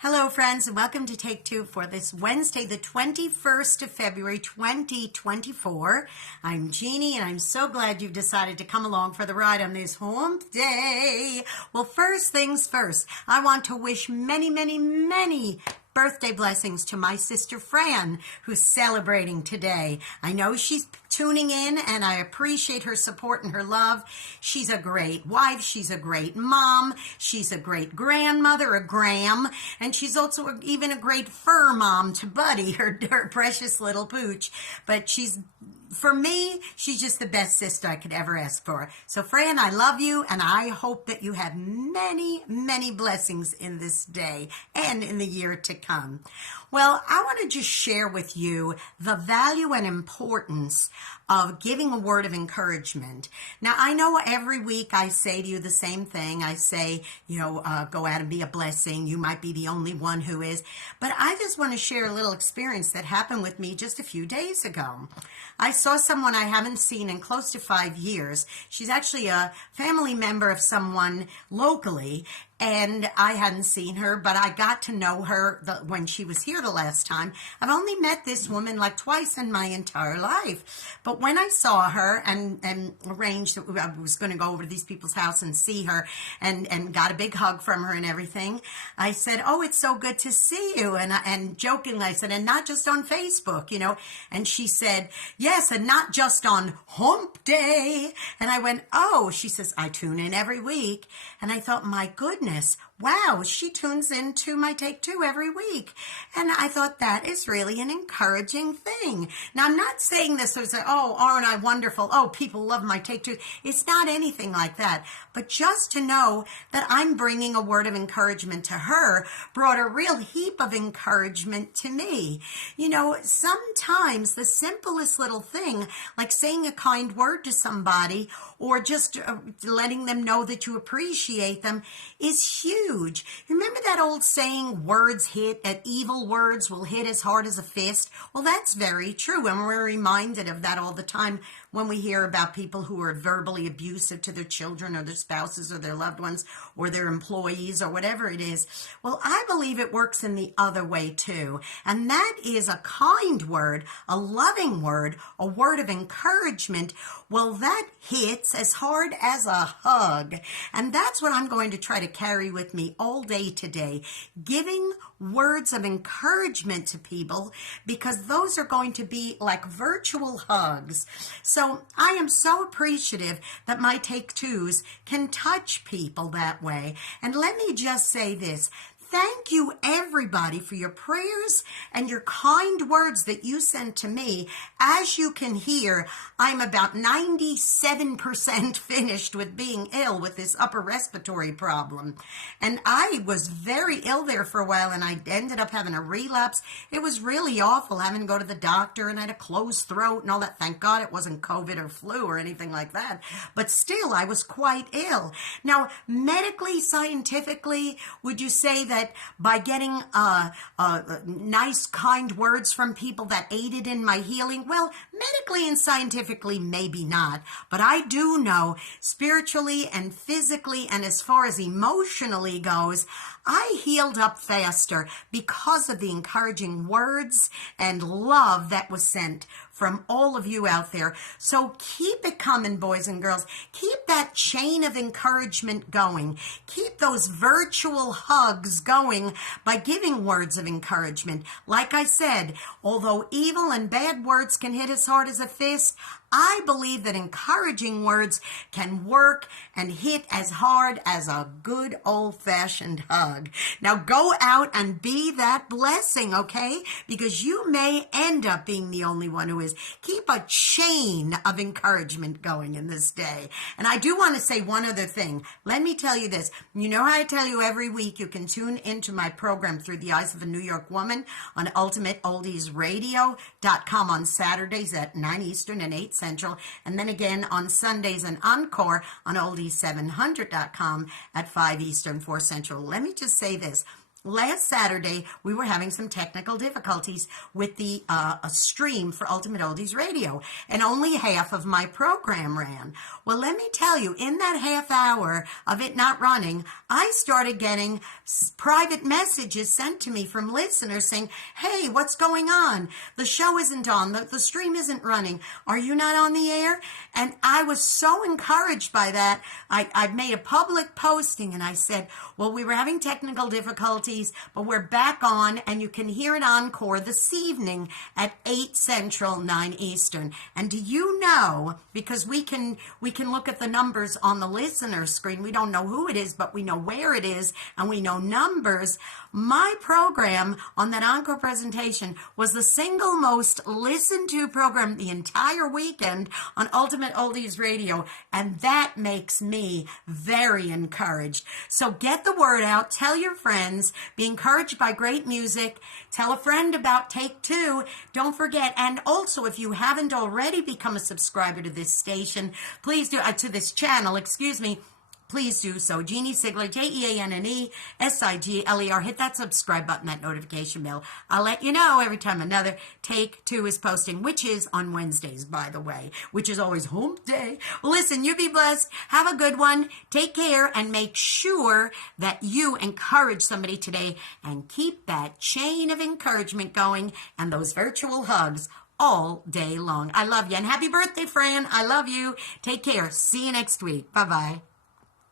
Hello, friends, and welcome to Take Two for this Wednesday, the 21st of February, 2024. I'm Jeannie, and I'm so glad you've decided to come along for the ride on this hump day. Well, first things first, I want to wish many birthday blessings to my sister Fran, who's celebrating today. I know she's tuning in, and I appreciate her support and her love. She's a great wife. She's a great mom. She's a great grandmother, a gram, and she's also even a great fur mom to Buddy, her precious little pooch. But for me, she's just the best sister I could ever ask for. So, Fran, I love you, and I hope that you have many blessings in this day and in the year to come. Well, I want to just share with you the value and importance of giving a word of encouragement. Now, I know every week I say to you the same thing. I say, go out and be a blessing. You might be the only one who is. But I just want to share a little experience that happened with me just a few days ago. I saw someone I haven't seen in close to 5 years. She's actually a family member of someone locally, and I hadn't seen her, but I got to know her when she was here the last time. I've only met this woman like twice in my entire life. But when I saw her and arranged that I was going to go over to these people's house and see her and got a big hug from her and everything, I said, "Oh, it's so good to see you." And jokingly I said, "And not just on Facebook, And she said, "Yes, and not just on hump day." And I went, "Oh," she says, "I tune in every week." And I thought, my goodness, wow, she tunes into my Take Two every week. And I thought that is really an encouraging thing. Now, I'm not saying this as, "Oh, aren't I wonderful? Oh, people love my Take Two." It's not anything like that. But just to know that I'm bringing a word of encouragement to her brought a real heap of encouragement to me. Sometimes the simplest little thing, like saying a kind word to somebody or just letting them know that you appreciate them, is huge. Remember that old saying, evil words will hit as hard as a fist? Well, that's very true, and we're reminded of that all the time when we hear about people who are verbally abusive to their children or their spouses or their loved ones or their employees or whatever it is. Well, I believe it works in the other way too, and that is a kind word, a loving word, a word of encouragement. Well, that hits as hard as a hug, and that's what I'm going to try to carry with me all day today, giving words of encouragement to people, because those are going to be like virtual hugs. So I am so appreciative that my Take Twos can touch people that way. And let me just say this. Thank you, everybody, for your prayers and your kind words that you sent to me. As you can hear, I'm about 97% finished with being ill with this upper respiratory problem. And I was very ill there for a while, and I ended up having a relapse. It was really awful having to go to the doctor, and I had a closed throat and all that. Thank God it wasn't COVID or flu or anything like that. But still, I was quite ill. Now, medically, scientifically, would you say that by getting nice, kind words from people that aided in my healing? Well, medically and scientifically, maybe not. But I do know spiritually and physically and as far as emotionally goes, I healed up faster because of the encouraging words and love that was sent from all of you out there. So keep it coming, boys and girls. Keep that chain of encouragement going. Keep those virtual hugs going by giving words of encouragement. Like I said, although evil and bad words can hit as hard as a fist, I believe that encouraging words can work and hit as hard as a good old-fashioned hug. Now go out and be that blessing, okay? Because you may end up being the only one who is. Keep a chain of encouragement going in this day. And I do want to say one other thing. Let me tell you this. You know how I tell you every week you can tune into my program Through the Eyes of a New York Woman on UltimateOldiesRadio.com on Saturdays at 9 Eastern and 8 Central, and then again on Sundays and Encore on Oldies700.com at 5 Eastern, 4 Central. Let me just say this. last Saturday, we were having some technical difficulties with the a stream for Ultimate Oldies Radio, and only half of my program ran. Well, let me tell you, in that half hour of it not running, I started getting private messages sent to me from listeners saying, hey, what's going on? The show isn't on. The stream isn't running. Are you not on the air? And I was so encouraged by that. I made a public posting, and I said, well, we were having technical difficulties, but we're back on, and you can hear it encore this evening at 8 Central, 9 Eastern. And do you know, because we can look at the numbers on the listener screen, we don't know who it is, but we know where it is, and we know numbers. My program on that encore presentation was the single most listened to program the entire weekend on Ultimate Oldies Radio, and that makes me very encouraged. So get the word out, tell your friends, be encouraged by great music, tell a friend about Take Two, don't forget, and also if you haven't already become a subscriber to this station, please do, to this channel, excuse me, please do so. Jeanne Sigler, Jeanne Sigler. Hit that subscribe button, that notification bell. I'll let you know every time another Take Two is posting, which is on Wednesdays, by the way, which is always hump day. Well, listen, you be blessed. Have a good one. Take care, and make sure that you encourage somebody today and keep that chain of encouragement going and those virtual hugs all day long. I love you, and happy birthday, Fran. I love you. Take care. See you next week. Bye-bye.